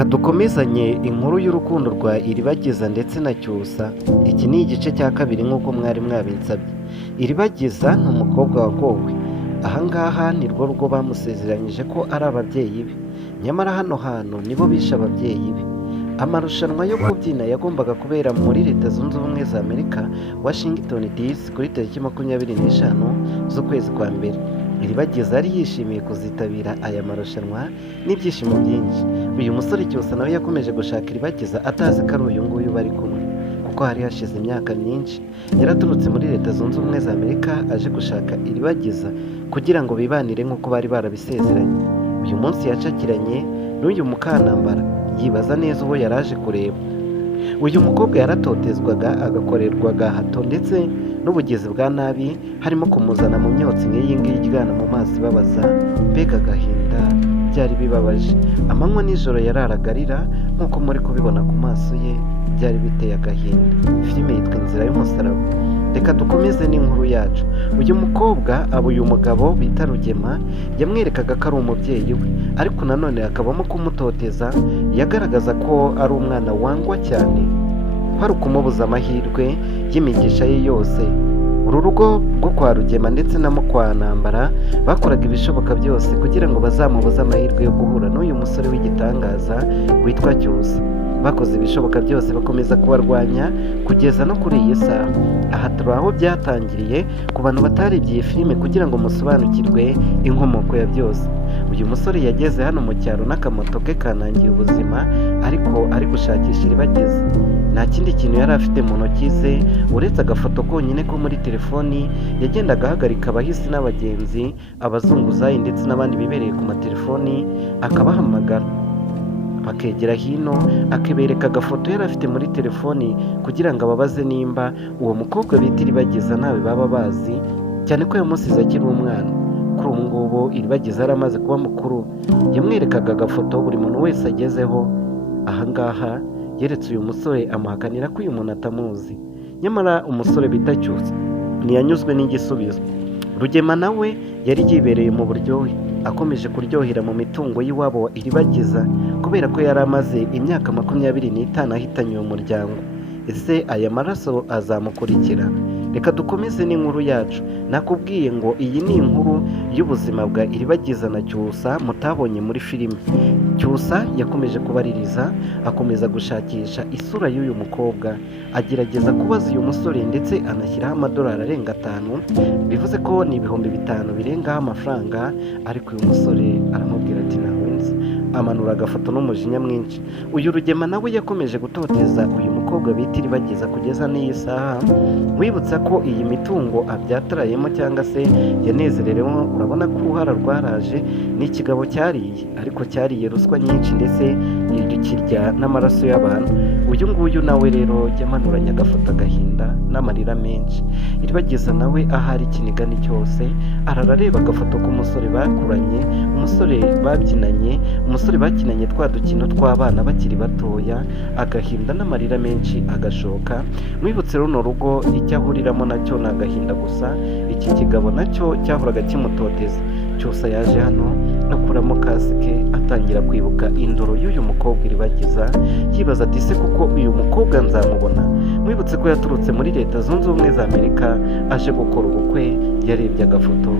Reka dukomezanye inkuru y'urukundo rwa Iribagiza ndetse na Cyusa. Iki ni igice cya kabiri nk'uko mwari mwabinsabye. Iribagiza ni umukobwa wagowe. Ahangaha ni rwo rugo bamusezeranyije ko ari ababyeyi be, nyamara hano hantu nibo bishe ababyeyi be. Amarushanwa yo kubyina yagombaga kubera muri Leta Zunze Ubumwe za Amerika, Washington DC, kuri tariki 25 z'ukwezi kwa mbere. Iribagiza yari yishimiye kuzitabira aya marushanwa n'ibyishimo byinshi. Uyu musore Cyusa nawe yakomeje gushaka Iribagiza atazi ko ari uyu nguyu bari kumwe, kuko hari hashize imyaka myinshi. Yaraturutse muri Leta Zunze Ubumwe za Amerika aje gushaka Iribagiza kugira ngo bibanire nk'uko bari barabisezeranye. Uyu munsi yacakiranye n'uyu Mukantambara, yibaza neza uwo yaraje kureba. Uyu mukobwa yaratotezwaga, agakorerwa gahato ndetse n'ubugizi bwa nabi, harimo kumuzana mu myotsi nk'iyi ngiyi iryana mu mazi ibabaza. Mbega agahinda, byari bibabaje. Amanywa n'ijoro yararagarira nk'uko muri kubibona ku maso ye, byari biteye agahinda. Filime yitwa Inzira y'Umusaraba. Reka dukomeze n'inkuru yacu. Uyu mukobwa uyu mugabo bita Rugema yamwerekaga ko ari umubyeyi we, ariko nanone hakabamo kumutoteza. Yagaragaza ko ari umwana wangwa cyane, hari ukumubuza amahirwe y'imigisha ye yose. Uru rugo rwo kwa Rugema ndetse na Mukantambara bakoraga ibishoboka byose kugira ngo bazamubuze amahirwe yo guhura n'uyu musore w'igitangaza witwa Cyusa. Bakoze ibishoboka byose bakomeza kubarwanya kugeza no kuri iyi saha. Aha turi aho byatangiriye ku bantu batarebye filime kugira ngo musobanukirwe inkomoko ya byose. Uyu musore yageze hano mu cyaro n'akamoto ke kanangiye ubuzima, ariko ari gushakisha Iribagiza. Nta kindi kintu yari afite mu ntoki ze uretse agafoto konyine ko muri telefoni. Yagendaga ahagarika abahisi n'abagenzi, abazunguzayi ndetse n'abandi bibereye ku matelefoni, akabahamagara bakegera hino, akabereka agafoto yari afite muri telefoni kugira ngo ababaze nimba uwo mukobwa bita Iribagiza nawe baba bazi, cyane ko yamusize akiri umwana. Kuri ubu ngubu Iribagiza yari amaze kuba mukuru. Yamwerekaga agafoto buri muntu wese agezeho. Ahangaha yeretse uyu musore, amuhakanira ko uyu muntu atamuzi. Nyamara umusore bita Cyusa ntiyanyuzwe n'igisubizo. Rugema nawe yari yibereye mu buryohe, akomeje kuryohera mu mitungo y'iwabo wa Iribagiza, kubera ko yari amaze imyaka 25 ahitanye uwo muryango. Ese aya maraso azamukurikira? Reka dukomeze n'inkuru yacu. Nakubwiye ngo iyi ni inkuru y'ubuzima bwa Iribagiza na Cyusa mutabonye muri filime. Cyusa yakomeje kubaririza, akomeza gushakisha isura y'uyu mukobwa, agerageza kubaza uyu musore ndetse anashyiraho amadolari arenga 5, bivuze ko ni ibihumbi 5 birengaho amafaranga. Ariko uyu musore aramubwira ati ntawe nzi, amanura agafoto n'umujinya mwinshi. Uyu Rugema nawe yakomeje gutoteza uyu mukobwa bita Iribagiza kugeza n'iyi saha. Wibutsa ko iyi mitungo abyatarayemo cyangwa se yanezereremo, urabona ko uruhara rwaraje. Ni ikigabo cyariye, ariko cyariye ruswa nyinshi ndetse kirya n'amaraso y'abantu. Uyu nguyu nawe rero yamanuranye agafoto agahinda n'amarira menshi. Iribagiza nawe ahari ikinigani cyose ararareba agafoto k'umusore bakuranye, umusore babyinanye, umusore bakinanye twa dukino tw'abana bakiri batoya. Agahinda n'amarira menshi agashoka. Mwibutse runo rugo icyo ahuriramo nacyo ni agahinda gusa. Iki kigabo nacyo cyahoraga kimutoteza. Cyusa yaje hano akuramo kasike, atangira kwibuka indoro y'uyu mukobwa Iribagiza, yibaza ati se kuko uyu mukobwa nzamubona? Mwibutse ko yaturutse muri Leta Zunze Ubumwe za Amerika aje gukora ubukwe. Yarebye agafoto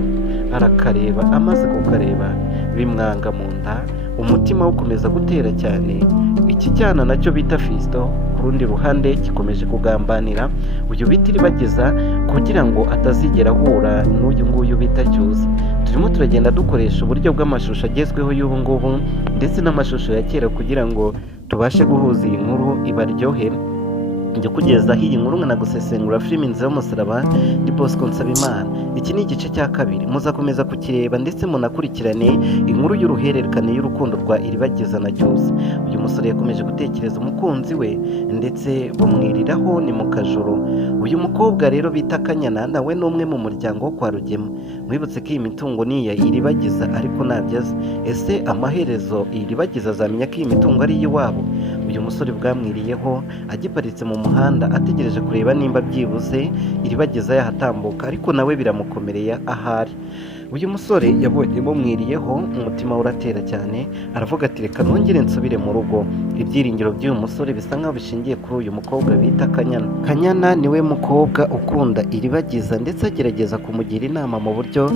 arakareba, amaze kukareba bimwanga mu nda, umutima ukomeza gutera cyane. Iki cyana nacyo bita Fisto ku rundi ruhande gikomeje kugambanira uyu bita Iribagiza kugira ngo atazigera ahura n'uyu nguyu bita Cyusa. Turimo turagenda dukoresha uburyo bw'amashusho agezweho y'ubu ngubu ndetse n'amashusho ya kera kugira ngo tubashe guhuza iyi nkuru ibaryohere. Njya kugezaho iyi nkuru nkanagusesengura filime Inzira y'Umusaraba. Ni Bosco Nsabimana. Iki ni igice cya kabiri, muzakomeza kukireba ndetse munakurikirane inkuru y'uruhererekane y'urukundo rwa Iribagiza na Cyusa. Uyu musore yakomeje gutekereza umukunzi we ndetse bamwiriraho ni mu kajoro. Uyu mukobwa rero bita Kanyana nawe ni umwe mu muryango wo kwa Rugema. Mwibutse ko iyi mitungo ni iya Iribagiza ariko ntabyo azi. Ese amaherezo Iribagiza azamenya ko iyi mitungo ari iy'iwabo? Uyu musore bwamwiriyeho agiparitse mu muhanda ategereje kureba nimba byibuze Iribagiza yahatambuka, ariko nawe biramukomereye ahari. uyu musore yabonye bumwiriyeho umutima we uratera cyane, aravuga ati reka nongere nsubire mu rugo. Ibyiringiro by'uyu musore bisa nkaho bishingiye kuri uyu mukobwa bita Kanyana. Kanyana niwe mukobwa ukunda Iribagiza ndetse agerageza kumugira inama mu buryo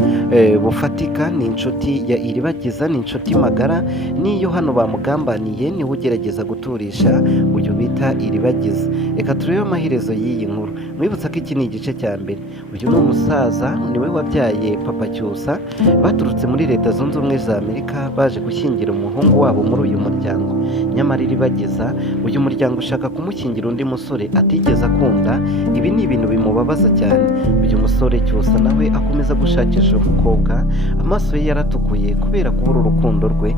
bufatika. Ni inshuti ya Iribagiza, ni inshuti magara, n'iyo hano bamugambaniye niwe ugerageza guturisha uyu bita Iribagiza. Reka turebe amaherezo y'iyi nkuru. Mwibutsa ko iki ni igice cya mbere. Uyu ni umusaza, niwe wabyaye Papa Cyusa, baturutse muri Leta Zunze Ubumwe za Amerika baje gushyingira umuhungu wabo muri uyu muryango. Nyamara Iribagiza uyu muryango ushaka kumushyingira undi musore atigeze akunda. Ibi ni ibintu bimubabaza cyane. Uyu musore Cyusa nawe akomeza gushakisha uyu mukobwa, amaso ye yaratukuye kubera kubura urukundo rwe.